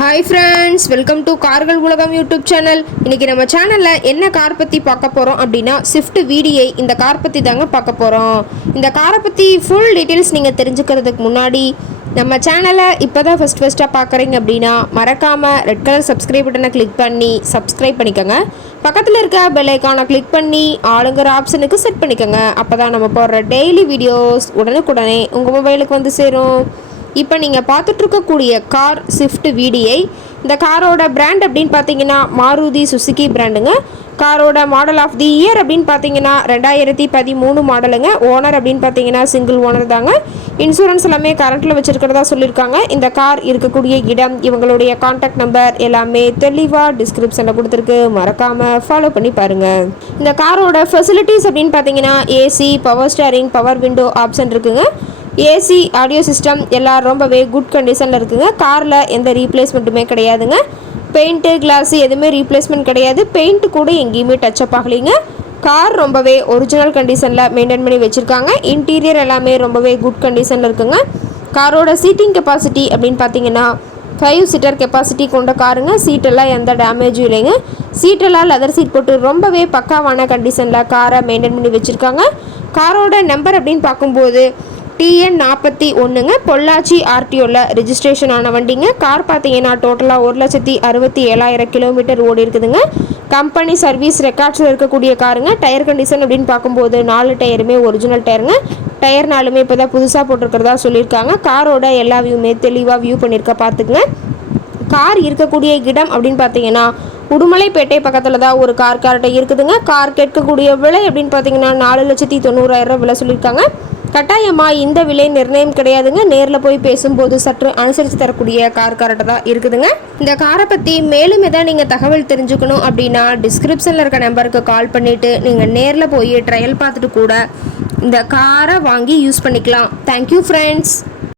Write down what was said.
Hi friends, welcome to கார்கள் உலகம் YouTube channel. இன்றைக்கி நம்ம சேனலில் என்ன கார் பற்றி பார்க்க போகிறோம் அப்படின்னா ஸ்விஃப்ட் VDI இந்த கார் பற்றி தாங்க பார்க்க போகிறோம். இந்த காரை பற்றி ஃபுல் டீட்டெயில்ஸ் நீங்கள் தெரிஞ்சுக்கிறதுக்கு முன்னாடி நம்ம சேனலை இப்போ தான் ஃபஸ்ட்டாக பார்க்குறீங்க அப்படின்னா மறக்காமல் ரெட் கலர் சப்ஸ்கிரைப் பட்டனை கிளிக் பண்ணி சப்ஸ்கிரைப் பண்ணிக்கோங்க. பக்கத்தில் இருக்க பெல் ஐக்கானை கிளிக் பண்ணி ஆளுங்கிற ஆப்ஷனுக்கு செட் பண்ணிக்கோங்க. அப்போ தான் நம்ம போடுற டெய்லி வீடியோஸ் உடனுக்குடனே உங்கள் மொபைலுக்கு வந்து சேரும். இப்போ நீங்கள் பார்த்துட்ருக்கக்கூடிய கார் ஸ்விஃப்ட் VDI. இந்த காரோட பிராண்ட் அப்படின்னு பார்த்தீங்கன்னா மாருதி சுசுகி பிராண்டுங்க. காரோட மாடல் ஆஃப் தி இயர் அப்படின்னு பார்த்தீங்கன்னா 2013 மாடலுங்க. ஓனர் அப்படின்னு பார்த்தீங்கன்னா சிங்கிள் ஓனர் தாங்க. இன்சூரன்ஸ் எல்லாமே கரண்ட்டில் வச்சுருக்கிறதா சொல்லியிருக்காங்க. இந்த கார் இருக்கக்கூடிய இடம், இவங்களுடைய கான்டாக்ட் நம்பர் எல்லாமே தெளிவாக டிஸ்கிரிப்ஷனில் கொடுத்துருக்கு. மறக்காமல் ஃபாலோ பண்ணி பாருங்கள். இந்த காரோட ஃபெசிலிட்டிஸ் அப்படின்னு பார்த்தீங்கன்னா AC, power steering, power window option இருக்குங்க. ஏசி, ஆடியோ சிஸ்டம் எல்லாம் ரொம்பவே குட் கண்டிஷனில் இருக்குதுங்க. காரில் எந்த ரீப்ளேஸ்மெண்ட்டுமே கிடையாதுங்க. பெயிண்ட்டு, கிளாஸு எதுவுமே ரீப்ளேஸ்மெண்ட் கிடையாது. பெயிண்ட்டு கூட எங்கேயுமே டச்சப் ஆகலைங்க. கார் ரொம்பவே ஒரிஜினல் கண்டிஷனில் மெயின்டைன் பண்ணி வச்சுருக்காங்க. இன்டீரியர் எல்லாமே ரொம்பவே குட் கண்டிஷனில் இருக்குங்க. காரோட சீட்டிங் கெப்பாசிட்டி அப்படின்னு பார்த்தீங்கன்னா 5 சீட்டர் கெப்பாசிட்டி கொண்ட காருங்க. சீட்டெல்லாம் எந்த டேமேஜும் இல்லைங்க. சீட்டெல்லாம் லெதர் சீட் போட்டு ரொம்பவே பக்காவான கண்டிஷனில் காரை மெயின்டைன் பண்ணி வச்சுருக்காங்க. காரோட நம்பர் அப்படின்னு பார்க்கும்போது TN41ங்க. பொள்ளாச்சி RTOவில் ரெஜிஸ்ட்ரேஷன் ஆன வண்டிங்க. கார் பார்த்தீங்கன்னா டோட்டலாக 1,67,000 கிலோமீட்டர் ஓடி இருக்குதுங்க. கம்பெனி சர்வீஸ் ரெக்கார்ட்ஸில் இருக்கக்கூடிய காருங்க. டயர் கண்டிஷன் அப்படின்னு பார்க்கும்போது 4 டயருமே ஒரிஜினல் டயருங்க. டயர் நாலுமே இப்போ தான் புதுசாக போட்டிருக்கிறதா சொல்லியிருக்காங்க. காரோட எல்லா வியூமே தெளிவாக வியூ பண்ணியிருக்க பார்த்துக்குங்க. கார் இருக்கக்கூடிய இடம் அப்படின்னு பார்த்தீங்கன்னா உடுமலைப்பேட்டை பக்கத்தில் தான் ஒரு கார்கிட்ட இருக்குதுங்க. கார் கேட்கக்கூடிய விலை அப்படின்னு பார்த்தீங்கன்னா 4,90,000 விலை சொல்லியிருக்காங்க. கட்டாயமாக இந்த விலை நிர்ணயம் கிடையாதுங்க. நேரில் போய் பேசும்போது சற்று அனுசரித்து தரக்கூடிய கார்கிட்ட தான் இருக்குதுங்க. இந்த காரை பற்றி மேலும் எதாவது நீங்கள் தகவல் தெரிஞ்சுக்கணும் அப்படின்னா டிஸ்கிரிப்ஷனில் இருக்க நம்பருக்கு கால் பண்ணிவிட்டு நீங்கள் நேரில் போய் ட்ரையல் பார்த்துட்டு கூட இந்த காரை வாங்கி யூஸ் பண்ணிக்கலாம். Thank you friends.